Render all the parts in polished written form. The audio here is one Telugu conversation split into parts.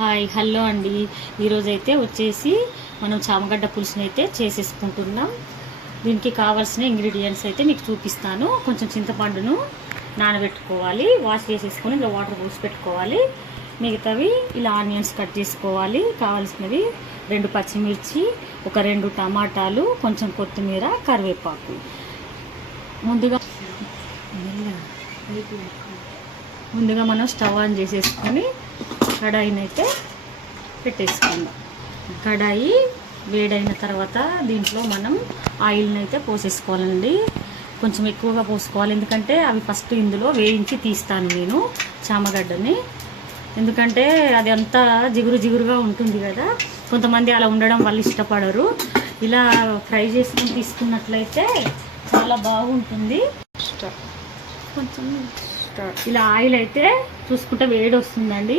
హాయ్ హలో అండి. ఈరోజైతే వచ్చేసి మనం చామగడ్డ పులుసుని అయితే చేసేసుకుంటున్నాం. దీనికి కావాల్సిన ఇంగ్రీడియంట్స్ అయితే మీకు చూపిస్తాను. కొంచెం చింతపండును నానబెట్టుకోవాలి, వాష్ చేసేసుకొని ఇలా వాటర్ పోసి పెట్టుకోవాలి. మిగతావి ఇలా ఆనియన్స్ కట్ చేసుకోవాలి. కావాల్సినవి 2 పచ్చిమిర్చి, ఒక 2 టమాటాలు, కొంచెం కొత్తిమీర, కరివేపాకు. ముందుగా మనం స్టవ్ ఆన్ చేసేసుకొని కడాయిని అయితే పెట్టేసుకుందాం. కడాయి వేడైన తర్వాత దీంట్లో మనం ఆయిల్ని అయితే పోసేసుకోవాలండి. కొంచెం ఎక్కువగా పోసుకోవాలి, ఎందుకంటే అవి ఫస్ట్ ఇందులో వేయించి తీస్తాను నేను చామగడ్డని. ఎందుకంటే అది అంతా జిగురుగా ఉంటుంది కదా, కొంతమంది అలా ఉండడం వల్ల ఇష్టపడరు. ఇలా ఫ్రై చేసుకొని తీసుకున్నట్లయితే చాలా బాగుంటుంది. కొంచెం ఇలా ఆయిల్ అయితే చూసుకుంటే వేడి వస్తుందండి.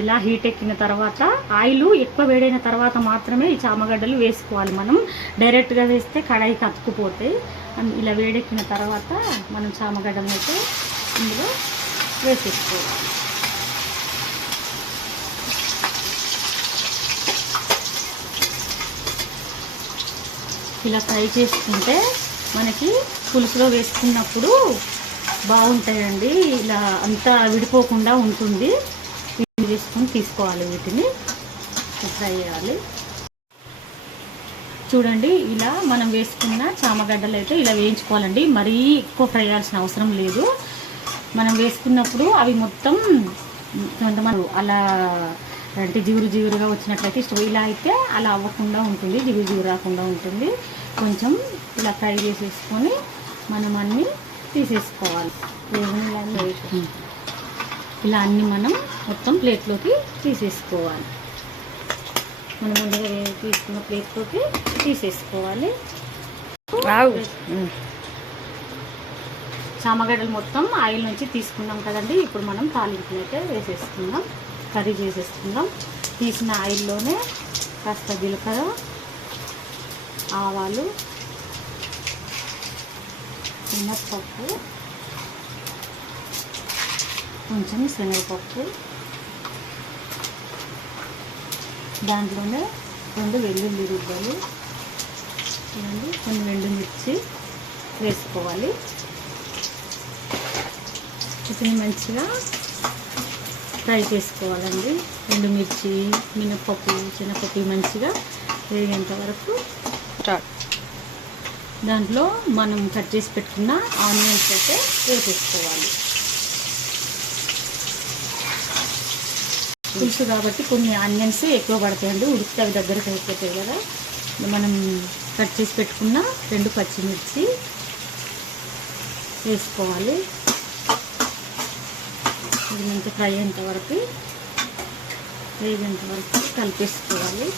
ఇలా హీట్ ఎక్కిన తర్వాత ఆయిల్ ఎక్కువ వేడైన తర్వాత మాత్రమే ఈ చామగడ్డలు వేసుకోవాలి. మనం డైరెక్ట్గా వేస్తే కడాయికి అతుక్కుపోతాయి. ఇలా వేడెక్కిన తర్వాత మనం చామగడ్డను అయితే ఇందులో వేసేసుకోవాలి. ఇలా ఫ్రై చేసుకుంటే మనకి పులుసులో వేసుకున్నప్పుడు బాగుంటాయండి. ఇలా అంతా విడిపోకుండా ఉంటుంది. చేసుకొని తీసుకోవాలి, వీటిని ఫ్రై చేయాలి. చూడండి, ఇలా మనం వేసుకున్న చామగడ్డలు అయితే ఇలా వేయించుకోవాలండి. మరీ ఎక్కువ ఫ్రై చేయాల్సిన అవసరం లేదు. మనం వేసుకున్నప్పుడు అవి మొత్తం కొంతమంది అలా అంటే జిగురుగా వచ్చినట్లయితే ఇష్టం. ఇలా అయితే అలా అవ్వకుండా ఉంటుంది, జిగురు రాకుండా ఉంటుంది. కొంచెం ఇలా ఫ్రై చేసేసుకొని మనం అన్నీ తీసేసుకోవాలి. ఇలా అన్నీ మనం మొత్తం ప్లేట్లోకి తీసేసుకోవాలి. మనం ముందుగా తీసుకున్న ప్లేట్లోకి తీసేసుకోవాలి. చామగడ్డలు మొత్తం ఆయిల్ నుంచి తీసుకున్నాం కదండి. ఇప్పుడు మనం తాలింపుని అయితే వేసేసుకుందాం, కర్రీ చేసేసుకుందాం. తీసిన ఆయిల్లోనే కాస్త జీలకర్ర, ఆవాలు, మినప్పప్పు, కొంచెం శనగపప్పు, దాంట్లోనే 2 వెల్లుల్లి రుబ్బలు, కొన్ని ఎండుమిర్చి వేసుకోవాలి. వీటిని మంచిగా ఫ్రై చేసుకోవాలండి. ఎండుమిర్చి, మినప్పప్పు, శనగపప్పు మంచిగా వేగేంత వరకు దాంట్లో మనం కట్ చేసి పెట్టుకున్న ఆనియన్స్ అయితే వేసేసుకోవాలి. పులుసు కాబట్టి కొన్ని ఆనియన్స్ ఎక్కువ పడతాయండి, ఉడికితే అవి దగ్గరకు అయిపోతాయి కదా. మనం కట్ చేసి పెట్టుకున్న 2 పచ్చిమిర్చి వేసుకోవాలి. ఇది మంచి ఫ్రై అయ్యేంత వరకు, వేగేంత వరకు కలిపేసుకోవాలి.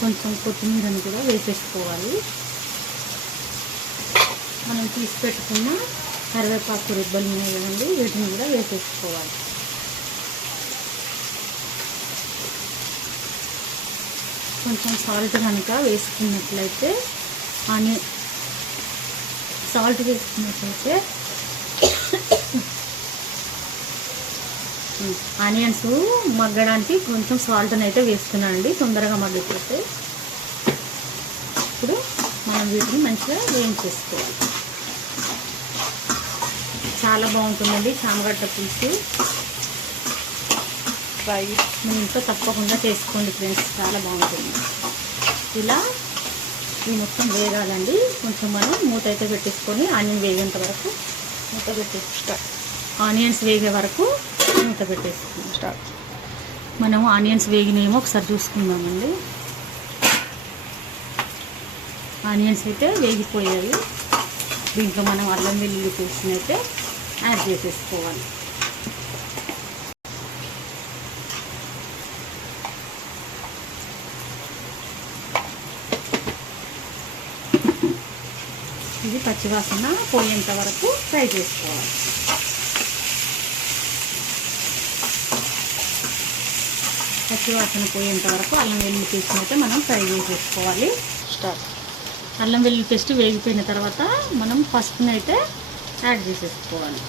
కొంచెం కొత్తిమీరని కూడా వేసేసుకోవాలి. మనం తీసి పెట్టుకున్న కరివేపాకు రుబ్బలు ఉన్నాయి కదండి, వీటిని కూడా వేసేసుకోవాలి. కొంచెం సాల్ట్ కనుక వేసుకున్నట్లయితే సాల్ట్ వేసుకున్నట్లయితే ఆనియన్స్ మగ్గడానికి కొంచెం సాల్ట్ని అయితే వేస్తున్నానండి, తొందరగా మగ్గిపోతే. ఇప్పుడు మనం వీటిని మంచిగా వేయించేసుకోవాలి. చాలా బాగుంటుందండి చామగడ్డ పులుసు. ఫ్రై మీ ఇంట్లో తప్పకుండా చేసుకోండి ఫ్రెండ్స్, చాలా బాగుంటుంది. ఇలా ఈ మొత్తం వేగాలండి. కొంచెం మనం మూత అయితే పెట్టేసుకొని ఆనియన్ వేగేంత వరకు మూత పెట్టేసుకో. ఆనియన్స్ వేగే వరకు మూత పెట్టేసుకుంటాం. మనం ఆనియన్స్ వేగినేమో ఒకసారి చూసుకుందామండి. ఆనియన్స్ అయితే వేగిపోయాయి. దీంట్లో మనం అల్లం వెల్లుల్లి పేస్ట్ని అయితే యాడ్ చేసేసుకోవాలి. ఇది పచ్చివాసన పోయేంత వరకు ఫ్రై చేసుకోవాలి. పచ్చివాసన పోయేంత వరకు అల్లం వెల్లుల్లి పేస్ట్ని అయితే మనం ఫ్రై చేసేసుకోవాలి. అల్లం వెల్లుల్లి పేస్ట్ వేగిపోయిన తర్వాత మనం పసుపుని అయితే యాడ్ చేసేసుకోవాలి.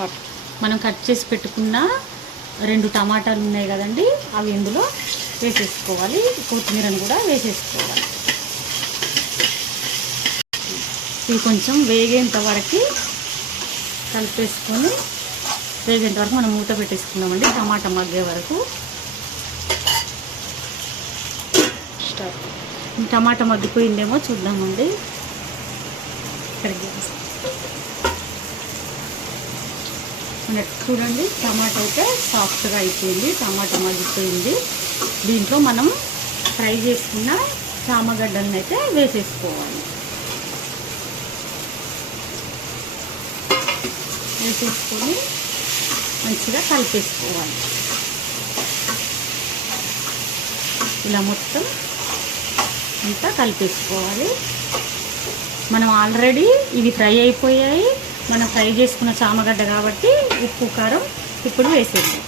స్టార్ట్. మనం కట్ చేసి పెట్టుకున్న 2 టమాటాలు ఉన్నాయి కదండి, అవి ఇందులో వేసేసుకోవాలి. కొత్తిమీరను కూడా వేసేసుకోవాలి. ఇవి కొంచెం వేగేంత వరకు కలిపేసుకొని వేగేంత వరకు మనం మూత పెట్టేసుకున్నామండి, టమాటా మగ్గే వరకు. స్టార్ట్. టమాటా మగ్గిపోయిందేమో చూద్దామండి. చూడండి, టమాటా అయితే సాఫ్ట్గా అయిపోయింది, టమాటా మగ్గిపోయింది. దీంట్లో మనం ఫ్రై చేసుకున్న చామగడ్డలను అయితే వేసేసుకోవాలి. వేసేసుకొని మంచిగా కలిపేసుకోవాలి. ఇలా మొత్తం అంతా కలిపేసుకోవాలి. మనం ఆల్రెడీ ఇవి ఫ్రై అయిపోయాయి, మనం ఫ్రై చేసుకున్న చామగడ్డ కాబట్టి ఉప్పు కారం ఇప్పుడు వేసేద్దాం.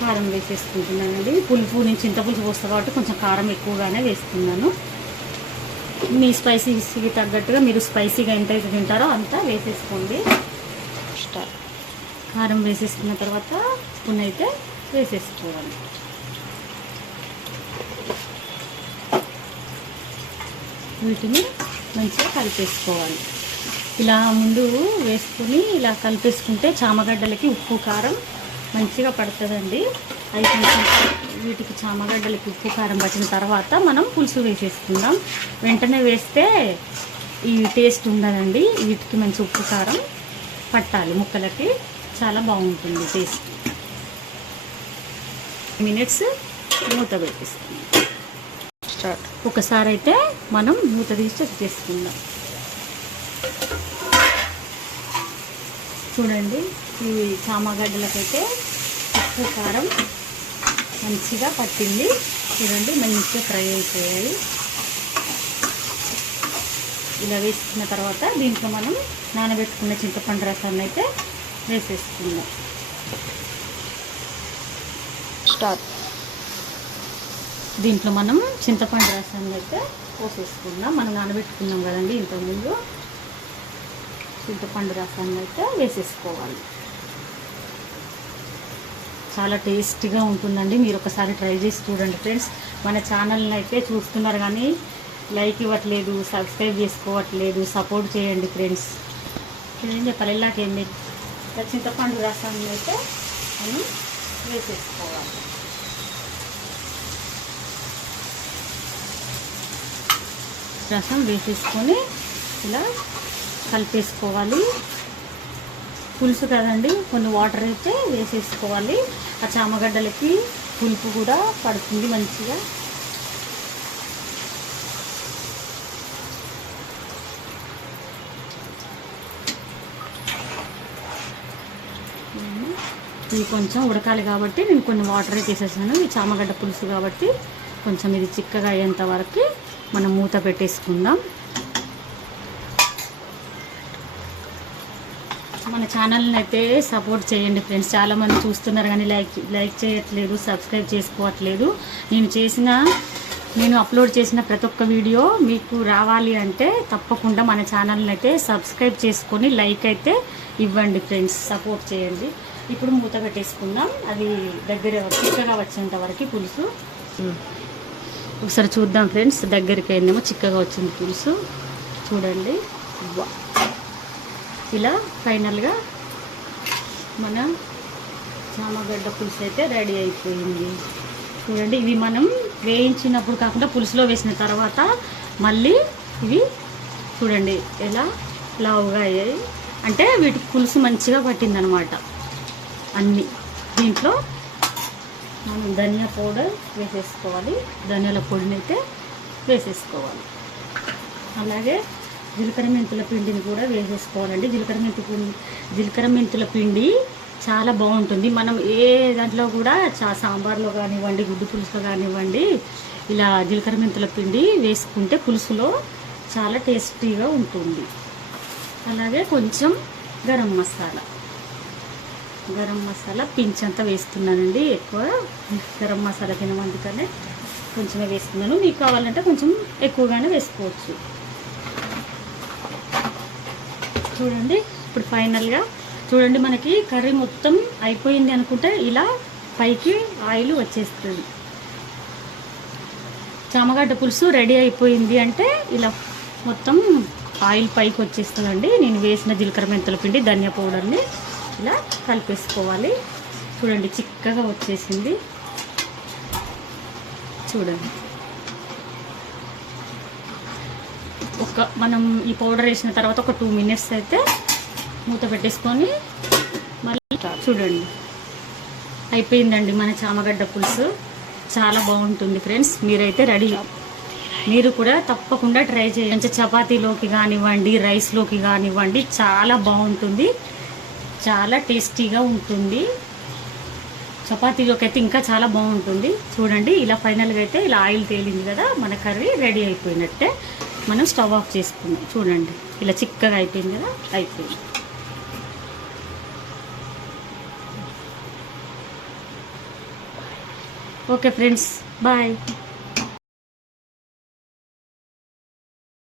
కారం వేసేసుకుంటున్నానండి. పులుపు నేను చింతపులుసు పోస్తాను కాబట్టి కొంచెం కారం ఎక్కువగానే వేస్తున్నాను. మీ స్పైసీకి తగ్గట్టుగా మీరు స్పైసీగా ఎంతైతే తింటారో అంతా వేసేసుకోండి. కారం వేసేసుకున్న తర్వాత స్పూన్ అయితే వేసేసుకోవాలి. వీటిని మంచిగా కలిపేసుకోవాలి. ఇలా ముందు వేసుకుని ఇలా కలిపేసుకుంటే చామగడ్డలకి ఉప్పు కారం మంచిగా పడుతుందండి. అవి కొంచెం వీటికి చామగడ్డలకి ఉప్పు కారం పట్టిన తర్వాత మనం పులుసు వేసేసుకుందాం. వెంటనే వేస్తే ఈ టేస్ట్ ఉండదండి. వీటికి మంచి ఉప్పు కారం పట్టాలి, ముక్కలకి చాలా బాగుంటుంది టేస్ట్. మినిట్స్ మూత పెట్టేసుకుందాం. స్టార్ట్. ఒకసారి అయితే మనం మూత తీసి చెక్ చేసుకుందాం. చూడండి, ఈ చామగడ్డలకైతే ఉప్పు కారం మంచిగా పట్టింది. చూడండి, మంచిగా ఫ్రై అయిపోయాయి. ఇలా వేసుకున్న తర్వాత దీంట్లో మనం నానబెట్టుకున్న చింతపండు రసాన్ని అయితే వేసేసుకుందాం. స్టార్ట్. దీంట్లో మనం చింతపండు రసాన్ని అయితే పోసేసుకుందాం. మనం నానబెట్టుకున్నాం కదండి ఇంతకుముందు, చింతపండు రసాన్ని అయితే వేసేసుకోవాలి. చాలా టేస్టీగా ఉంటుందండి. మీరు ఒకసారి ట్రై చేసి చూడండి ఫ్రెండ్స్. మన ఛానల్ని అయితే చూస్తున్నారు కానీ లైక్ ఇవ్వట్లేదు, సబ్స్క్రైబ్ చేసుకోవట్లేదు. సపోర్ట్ చేయండి ఫ్రెండ్స్. ఏం చెప్పాలి, ఇలాగేంటి చింతపండు రసాన్ని అయితే మనం వేసేసుకోవాలి. రసం వేసేసుకొని ఇలా కలిపేసుకోవాలి. పులుసు కదండి, కొన్ని వాటర్ అయితే వేసేసుకోవాలి. ఆ చామగడ్డలకి పులుపు కూడా పడుతుంది మంచిగా. ఇవి కొంచెం ఉడకాలి కాబట్టి నేను కొన్ని వాటర్ అయితే వేసేసాను. ఈ చామగడ్డ పులుసు కాబట్టి కొంచెం ఇది చిక్కగా అయ్యేంత వరకు మనం మూత పెట్టేసుకుందాం. మన ఛానల్ని అయితే సపోర్ట్ చేయండి ఫ్రెండ్స్. చాలామంది చూస్తున్నారు కానీ లైక్ చేయట్లేదు, సబ్స్క్రైబ్ చేసుకోవట్లేదు. నేను అప్లోడ్ చేసిన ప్రతి ఒక్క వీడియో మీకు రావాలి అంటే తప్పకుండా మన ఛానల్ని అయితే సబ్స్క్రైబ్ చేసుకొని లైక్ అయితే ఇవ్వండి ఫ్రెండ్స్, సపోర్ట్ చేయండి. ఇప్పుడు మూత పెట్టేసుకుందాం. అది దగ్గర చిక్కగా వచ్చేంత వరకు పులుసు. ఒకసారి చూద్దాం ఫ్రెండ్స్, దగ్గరికి అయిందేమో, చిక్కగా వచ్చింది పులుసు. చూడండి, ఇలా ఫైనల్గా మన చామగడ్డ పులుసు అయితే రెడీ అయిపోయింది. చూడండి, ఇవి మనం వేయించినప్పుడు కాకుండా పులుసులో వేసిన తర్వాత మళ్ళీ ఇవి చూడండి ఎలా లావుగా అయ్యాయి. అంటే వీటికి పులుసు మంచిగా పట్టిందనమాట అన్నీ. దీంట్లో మనం ధనియా పౌడర్ వేసేసుకోవాలి, ధనియాల పొడిని అయితే వేసేసుకోవాలి. అలాగే జీలకర్ర మెంతుల పిండిని కూడా వేసేసుకోవాలండి. జీలకర్ర మెంతుల పిండి చాలా బాగుంటుంది. మనం ఏ దాంట్లో కూడా సాంబార్లో కానివ్వండి, గుడ్డు పులుసులో కానివ్వండి, ఇలా జీలకర్ర మెంతుల పిండి వేసుకుంటే పులుసులో చాలా టేస్టీగా ఉంటుంది. అలాగే కొంచెం గరం మసాలా పించంతా వేస్తున్నానండి. ఎక్కువ గరం మసాలా తినమందుకనే కొంచెమే వేస్తున్నాను. మీకు కావాలంటే కొంచెం ఎక్కువగానే వేసుకోవచ్చు. చూడండి ఇప్పుడు ఫైనల్గా చూడండి, మనకి కర్రీ మొత్తం అయిపోయింది అనుకుంటే ఇలా పైకి ఆయిల్ వచ్చేస్తుంది. చామగడ్డ పులుసు రెడీ అయిపోయింది అంటే ఇలా మొత్తం ఆయిల్ పైకి వచ్చేస్తుందండి. నేను వేసిన జీలకర్ర మెంతుల పిండి ధనియా పౌడర్ని ఇలా కలిపేసుకోవాలి. చూడండి చిక్కగా వచ్చేసింది. చూడండి మనం ఈ పౌడర్ వేసిన తర్వాత ఒక 2 మినిట్స్ అయితే మూత పెట్టేసుకొని మళ్ళీ చూడండి అయిపోయిందండి మన చామగడ్డ పులుసు. చాలా బాగుంటుంది ఫ్రెండ్స్. మీరైతే రెడీ, మీరు కూడా తప్పకుండా ట్రై చేయండి. చపాతీలోకి కానివ్వండి, రైస్లోకి కానివ్వండి, చాలా బాగుంటుంది, చాలా టేస్టీగా ఉంటుంది. చపాతీలోకి అయితే ఇంకా చాలా బాగుంటుంది. చూడండి ఇలా ఫైనల్గా అయితే ఇలా ఆయిల్ తేలింది కదా, మన కర్రీ రెడీ అయిపోయినట్టే. మనం స్టవ్ ఆఫ్ చేసుకుందాం. చూడండి ఇలా చిక్కగా అయిపోయింది కదా, అయిపోయింది. Okay friends, bye.